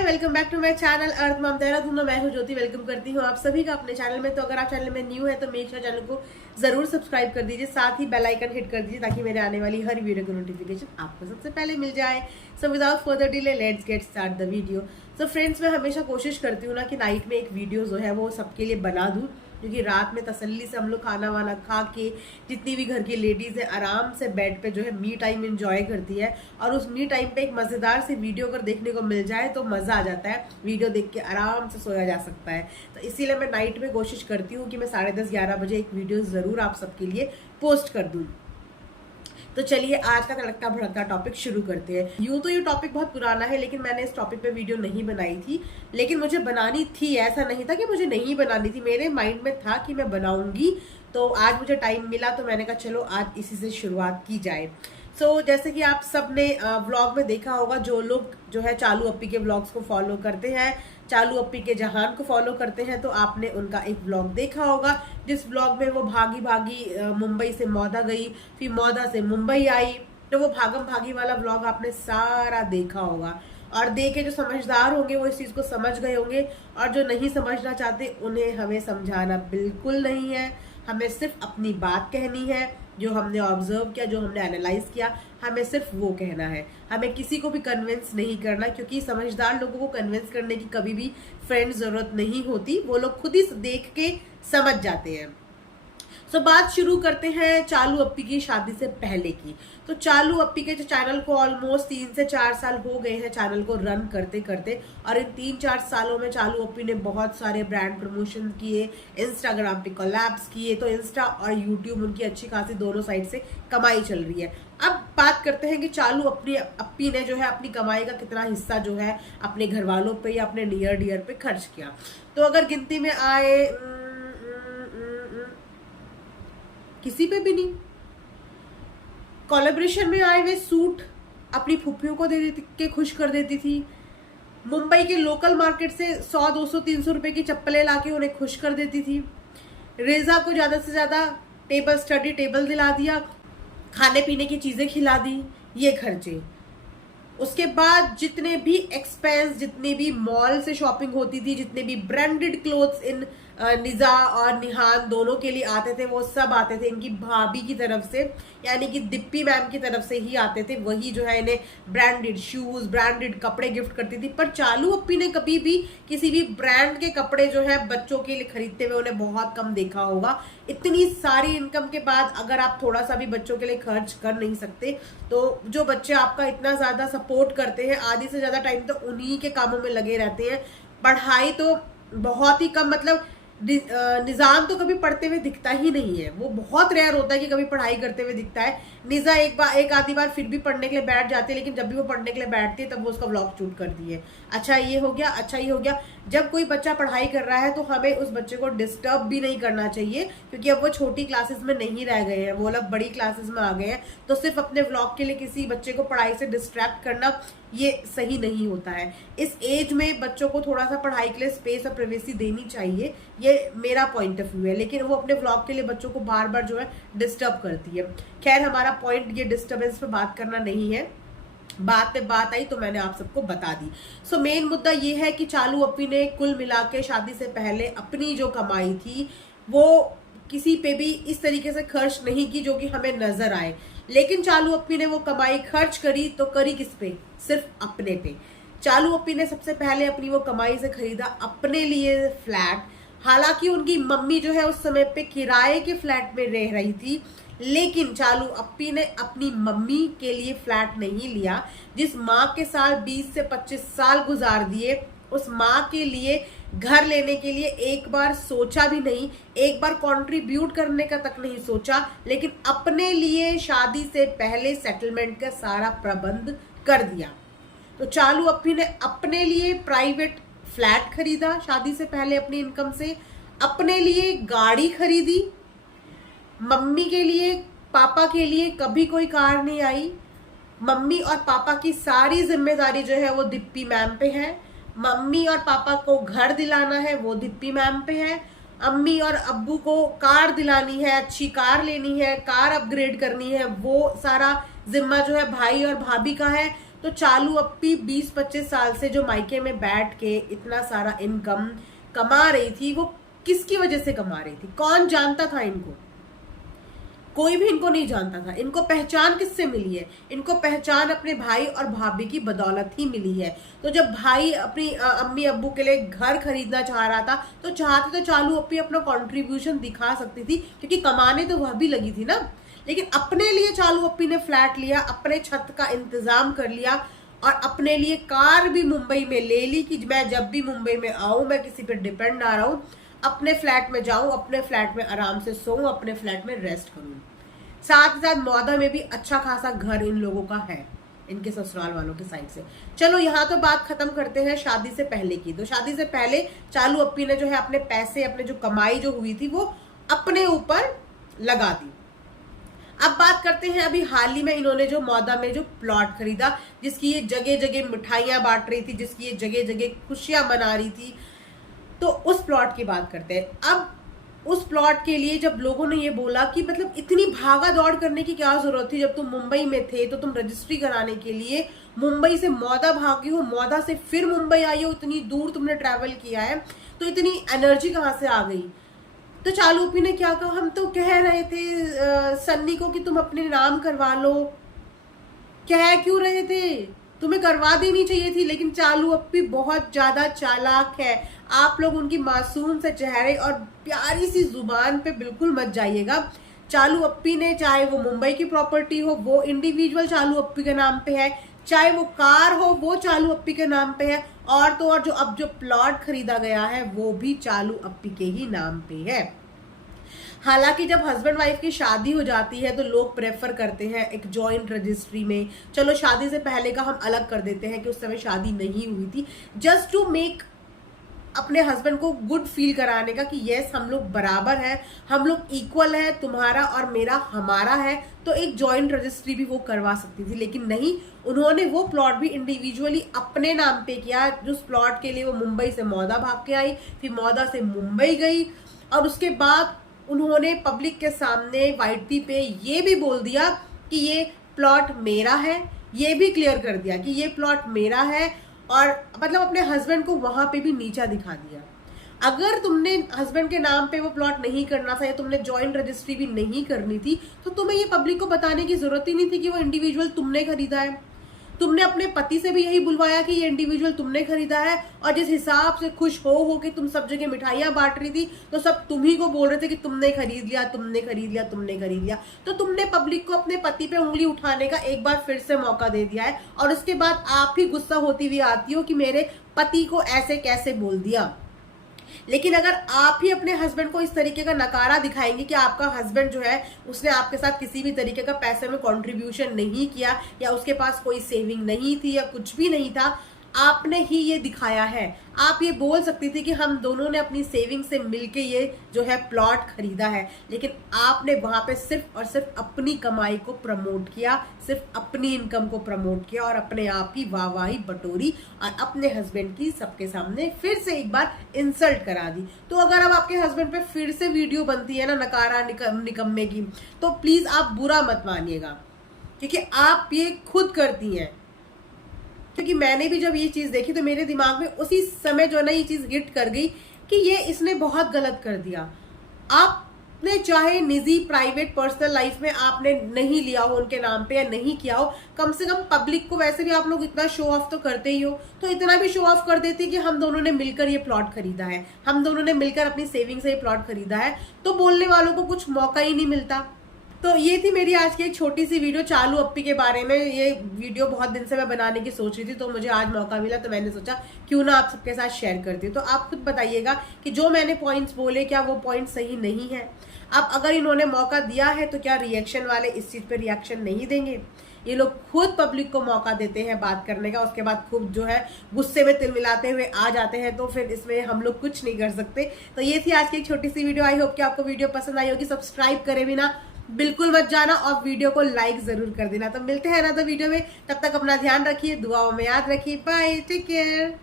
Hi, welcome back to my channel Earth Mom Dehradun. मैं हूं ज्योति, welcome करती हूं आप सभी का अपने चैनल में। तो अगर आप चैनल में न्यू है तो मेक श्योर चैनल को जरूर सब्सक्राइब कर दीजिए, साथ ही बेल आइकन हिट कर दीजिए ताकि मेरे आने वाली हर वीडियो की नोटिफिकेशन आपको सबसे पहले मिल जाए। So without further delay let's get start the video. So friends, मैं हमेशा कोशिश करती हूँ ना कि नाइट में एक वीडियो जो है वो सबके लिए बना दूँ, क्योंकि रात में तसल्ली से हम लोग खाना वाना खा के जितनी भी घर की लेडीज है आराम से बेड पे जो है मी टाइम एंजॉय करती है, और उस मी टाइम पे एक मजेदार सी वीडियो अगर देखने को मिल जाए तो मजा आ जाता है। वीडियो देख के आराम से सोया जा सकता है। तो इसीलिए मैं नाइट में कोशिश करती हूँ कि मैं 10:30-11 बजे एक वीडियो जरूर आप सबके लिए पोस्ट कर दूँ। तो चलिए आज का तड़कता भड़कता टॉपिक शुरू करते हैं। यूं तो ये टॉपिक बहुत पुराना है, लेकिन मैंने इस टॉपिक पे वीडियो नहीं बनाई थी, लेकिन मुझे बनानी थी। ऐसा नहीं था कि मुझे नहीं बनानी थी, मेरे माइंड में था कि मैं बनाऊंगी। तो आज मुझे टाइम मिला तो मैंने कहा चलो आज इसी से शुरुआत की जाए। जैसे कि आप सब ने व्लॉग में देखा होगा, जो लोग जो है चालू अप्पी के व्लॉग्स को फॉलो करते हैं, चालू अप्पी के जहान को फॉलो करते हैं, तो आपने उनका एक व्लॉग देखा होगा जिस व्लॉग में वो भागी भागी मुंबई से मौदा गई, फिर मौदा से मुंबई आई। तो वो भागम भागी वाला व्लॉग आपने सारा देखा होगा, और देखे जो समझदार होंगे वो इस चीज को समझ गए होंगे, और जो नहीं समझना चाहते उन्हें हमें समझाना बिल्कुल नहीं है। हमें सिर्फ अपनी बात कहनी है, जो हमने ऑब्जर्व किया, जो हमने एनालाइज किया, हमें सिर्फ वो कहना है। हमें किसी को भी कन्विंस नहीं करना, क्योंकि समझदार लोगों को कन्विंस करने की कभी भी फ्रेंड जरूरत नहीं होती, वो लोग खुद ही देख के समझ जाते हैं। बात शुरू करते हैं चालू अप्पी की शादी से पहले की। तो चालू अप्पी के चैनल को ऑलमोस्ट 3 से 4 साल हो गए हैं चैनल को रन करते करते, और इन 3-4 सालों में चालू अप्पी ने बहुत सारे ब्रांड प्रमोशन किए, इंस्टाग्राम पे कोलैब्स किए। तो इंस्टा और यूट्यूब उनकी अच्छी खासी दोनों साइड से कमाई चल रही है। अब बात करते हैं कि चालू अप्पी ने जो है अपनी कमाई का कितना हिस्सा जो है अपने घर वालों पे या अपने नियर डियर पे खर्च किया। तो अगर गिनती में आए किसी पे भी नहीं। कोलैबोरेशन में आए हुए सूट अपनी फुप्पियों को दे देती के खुश कर देती थी। मुंबई के लोकल मार्केट से 100, 200, 300 रुपए की चप्पलें लाके उन्हें खुश कर देती थी। रेजा को ज्यादा से ज्यादा स्टडी टेबल दिला दिया, खाने पीने की चीजें खिला दी, ये खर्चे। उसके बाद जितने भी एक्सपेंस, जितने भी मॉल से शॉपिंग होती थी, जितने भी ब्रांडेड क्लोथ्स इन निजा और निहान दोनों के लिए आते थे, वो सब आते थे इनकी भाभी की तरफ से, यानी कि दिप्पी मैम की तरफ से ही आते थे। वही जो है इन्हें ब्रांडेड शूज, ब्रांडेड कपड़े गिफ्ट करती थी। पर चालू अप्पी ने कभी भी किसी भी ब्रांड के कपड़े जो है बच्चों के लिए खरीदते हुए उन्हें बहुत कम देखा होगा। इतनी सारी इनकम के बाद अगर आप थोड़ा सा भी बच्चों के लिए खर्च कर नहीं सकते, तो जो बच्चे आपका इतना ज्यादा सपोर्ट करते हैं, आधी से ज्यादा टाइम तो उन्हीं के कामों में लगे रहते हैं। पढ़ाई तो बहुत ही कम, मतलब निजाम तो कभी पढ़ते हुए दिखता ही नहीं है। वो बहुत रेयर होता है कि कभी पढ़ाई करते हुए दिखता है। निजा एक आधी बार फिर भी पढ़ने के लिए बैठ जाती है, लेकिन जब भी वो पढ़ने के लिए बैठती है तब वो उसका व्लॉग शूट करती है। अच्छा ये हो गया, अच्छा ये हो गया। जब कोई बच्चा पढ़ाई कर रहा है तो हमें उस बच्चे को डिस्टर्ब भी नहीं करना चाहिए, क्योंकि अब वो छोटी क्लासेस में नहीं रह गए हैं, वो लोग बड़ी क्लासेस में आ गए हैं। तो सिर्फ अपने व्लॉग के लिए किसी बच्चे को पढ़ाई से डिस्ट्रैक्ट करना ये सही नहीं होता है। इस एज में बच्चों को थोड़ा सा पढ़ाई के लिए स्पेस और प्राइवेसी देनी चाहिए, ये मेरा पॉइंट ऑफ व्यू है। लेकिन वो अपने व्लॉग के लिए बच्चों को बार बार जो है डिस्टर्ब करती है। खैर, हमारा पॉइंट ये डिस्टर्बेंस पे बात करना नहीं है। बात पे बात आई तो मैंने आप सबको बता दी। मेन मुद्दा ये है कि चालू अप्पी ने कुल मिला के शादी से पहले अपनी जो कमाई थी वो किसी पे भी इस तरीके से खर्च नहीं की जो कि हमें नजर आए। लेकिन चालू अप्पी ने वो कमाई खर्च करी तो करी किस पे? सिर्फ अपने पे। चालू अप्पी ने सबसे पहले अपनी वो कमाई से खरीदा अपने लिए फ्लैट। हालांकि उनकी मम्मी जो है उस समय पे किराए के फ्लैट में रह रही थी, लेकिन चालू अप्पी ने अपनी मम्मी के लिए फ्लैट नहीं लिया। जिस माँ के साथ 20 से 25 साल गुजार दिए, उस माँ के लिए घर लेने के लिए एक बार सोचा भी नहीं, एक बार कंट्रीब्यूट करने का तक नहीं सोचा, लेकिन अपने लिए शादी से पहले सेटलमेंट का सारा प्रबंध कर दिया। तो चालू अप्पी ने अपने लिए प्राइवेट फ्लैट खरीदा शादी से पहले अपनी इनकम से, अपने लिए गाड़ी खरीदी, मम्मी के लिए, पापा के लिए कभी कोई कार नहीं आई। मम्मी और पापा की सारी जिम्मेदारी जो है वो दिप्पी मैम पे है। मम्मी और पापा को घर दिलाना है, वो दिप्पी मैम पे है। अम्मी और अब्बू को कार दिलानी है, अच्छी कार लेनी है, कार अपग्रेड करनी है, वो सारा जिम्मा जो है भाई और भाभी का है। तो चालू अप्पी 20-25 साल से जो मायके में बैठ के इतना सारा इनकम कमा रही थी, वो किसकी वजह से कमा रही थी? कौन जानता था इनको? कोई भी इनको नहीं जानता था। इनको पहचान किससे मिली है? इनको पहचान अपने भाई और भाभी की बदौलत ही मिली है। तो जब भाई अपनी अम्मी अब्बू के लिए घर खरीदना चाह रहा था, तो चाहते तो चालू अप्पी अपना कंट्रीब्यूशन दिखा सकती थी, क्योंकि कमाने तो वह भी लगी थी ना। लेकिन अपने लिए चालू अप्पी ने फ्लैट लिया, अपने छत का इंतजाम कर लिया और अपने लिए कार भी मुंबई में ले ली कि मैं जब भी मुंबई में आऊं, मैं किसी पर डिपेंड ना रहूं, अपने फ्लैट में जाऊं, अपने फ्लैट में आराम से सोऊं, अपने फ्लैट में रेस्ट करूं। साथ ही साथ मौदा में भी अच्छा खासा घर इन लोगों का है, इनके ससुराल वालों की साइड से। चलो यहाँ तो बात खत्म करते हैं शादी से पहले की। तो शादी से पहले चालू अप्पी ने जो है अपने पैसे, अपने जो कमाई जो हुई थी, वो अपने ऊपर लगा दी। अब बात करते हैं अभी हाल ही में इन्होंने जो मौदा में जो प्लॉट खरीदा, जिसकी ये जगह जगह मिठाइयां बांट रही थी, जिसकी ये जगह जगह खुशियां मना रही थी, तो उस प्लॉट की बात करते हैं। अब उस प्लॉट के लिए जब लोगों ने ये बोला कि मतलब इतनी भागा दौड़ करने की क्या जरूरत थी, जब तुम मुंबई में थे तो तुम रजिस्ट्री कराने के लिए मुंबई से मौदा भागी हो, मौदा से फिर मुंबई आई हो, इतनी दूर तुमने ट्रैवल किया है, तो इतनी एनर्जी कहाँ से आ गई? तो चालू अप्पी ने क्या कहा, हम तो कह रहे थे सन्नी को कि तुम अपने नाम करवा लो। कह क्यों रहे थे? तुम्हें करवा देनी चाहिए थी। लेकिन चालू अप्पी बहुत ज्यादा चालाक है। आप लोग उनकी मासूम से चेहरे और प्यारी सी जुबान पे बिल्कुल मत जाइएगा। चालू अप्पी ने, चाहे वो मुंबई की प्रॉपर्टी हो, वो इंडिविजुअल चालू अप्पी के नाम पे है, चाहे वो कार हो, वो चालू अप्पी के नाम पे है, और तो और जो अब जो प्लॉट खरीदा गया है वो भी चालू अप्पी के ही नाम पे है। हालांकि जब हस्बैंड वाइफ की शादी हो जाती है तो लोग प्रेफर करते हैं एक जॉइंट रजिस्ट्री में। चलो शादी से पहले का हम अलग कर देते हैं कि उस समय शादी नहीं हुई थी, जस्ट टू मेक अपने हस्बैंड को गुड फील कराने का कि यस हम लोग बराबर है, हम लोग इक्वल है, तुम्हारा और मेरा हमारा है। तो एक जॉइंट रजिस्ट्री भी वो करवा सकती थी, लेकिन नहीं, उन्होंने वो प्लॉट भी इंडिविजुअली अपने नाम पे किया। उस प्लॉट के लिए वो मुंबई से मौदा भाग के आई, फिर मौदा से मुंबई गई, और उसके बाद उन्होंने पब्लिक के सामने वाइटी पे ये भी बोल दिया कि ये प्लॉट मेरा है, ये भी क्लियर कर दिया कि ये प्लॉट मेरा है, और मतलब अपने हस्बैंड को वहां पे भी नीचा दिखा दिया। अगर तुमने हस्बैंड के नाम पे वो प्लॉट नहीं करना था या तुमने जॉइंट रजिस्ट्री भी नहीं करनी थी, तो तुम्हें ये पब्लिक को बताने की जरूरत ही नहीं थी कि वो इंडिविजुअल तुमने खरीदा है। तुमने अपने पति से भी यही बुलवाया कि ये इंडिविजुअल तुमने खरीदा है, और जिस हिसाब से खुश हो कि तुम सब जगह मिठाइयां बांट रही थी, तो सब तुम्ही को बोल रहे थे कि तुमने खरीद लिया, तुमने खरीद लिया, तुमने खरीद लिया। तो तुमने पब्लिक को अपने पति पे उंगली उठाने का एक बार फिर से मौका दे दिया है, और उसके बाद आप ही गुस्सा होती हुई आती हो कि मेरे पति को ऐसे कैसे बोल दिया। लेकिन अगर आप ही अपने हस्बैंड को इस तरीके का नकारा दिखाएंगे कि आपका हस्बैंड जो है उसने आपके साथ किसी भी तरीके का पैसे में कंट्रीब्यूशन नहीं किया, या उसके पास कोई सेविंग नहीं थी, या कुछ भी नहीं था, आपने ही ये दिखाया है। आप ये बोल सकती थी कि हम दोनों ने अपनी सेविंग से मिलके ये जो है प्लॉट खरीदा है, लेकिन आपने वहां पे सिर्फ और सिर्फ अपनी कमाई को प्रमोट किया, सिर्फ अपनी इनकम को प्रमोट किया, और अपने आप ही वाहवाही बटोरी, और अपने हस्बैंड की सबके सामने फिर से एक बार इंसल्ट करा दी। तो अगर अब आपके हस्बैंड पे फिर से वीडियो बनती है ना नकारा निकम्मे की, तो प्लीज आप बुरा मत मानिएगा, क्योंकि आप ये खुद करती हैं। क्योंकि मैंने भी जब ये चीज देखी तो मेरे दिमाग में उसी समय जो ना ये चीज हिट कर गई कि ये इसने बहुत गलत कर दिया। आपने चाहे निजी प्राइवेट पर्सनल लाइफ में आपने नहीं लिया हो उनके नाम पे या नहीं किया हो, कम से कम पब्लिक को वैसे भी आप लोग इतना शो ऑफ तो करते ही हो, तो इतना भी शो ऑफ कर देते कि हम दोनों ने मिलकर ये प्लॉट खरीदा है, हम दोनों ने मिलकर अपनी सेविंग से ये प्लॉट खरीदा है, तो बोलने वालों को कुछ मौका ही नहीं मिलता। तो ये थी मेरी आज की एक छोटी सी वीडियो चालू अप्पी के बारे में। ये वीडियो बहुत दिन से मैं बनाने की सोच रही थी, तो मुझे आज मौका मिला, तो मैंने सोचा क्यों ना आप सबके साथ शेयर करती हूँ। तो आप खुद बताइएगा कि जो मैंने पॉइंट्स बोले क्या वो पॉइंट सही नहीं है। अब अगर इन्होंने मौका दिया है तो क्या रिएक्शन वाले इस चीज पे रिएक्शन नहीं देंगे? ये लोग खुद पब्लिक को मौका देते हैं बात करने का, उसके बाद खुद जो है गुस्से में तिल मिलाते हुए आ जाते हैं, तो फिर इसमें हम लोग कुछ नहीं कर सकते। तो ये थी आज की एक छोटी सी वीडियो। आई होप कि आपको वीडियो पसंद आई होगी। सब्सक्राइब करे बिना बिल्कुल मत जाना, और वीडियो को लाइक जरूर कर देना। तो मिलते हैं ना तो वीडियो में, तब तक अपना ध्यान रखिए, दुआओं में याद रखिए। Bye, take care.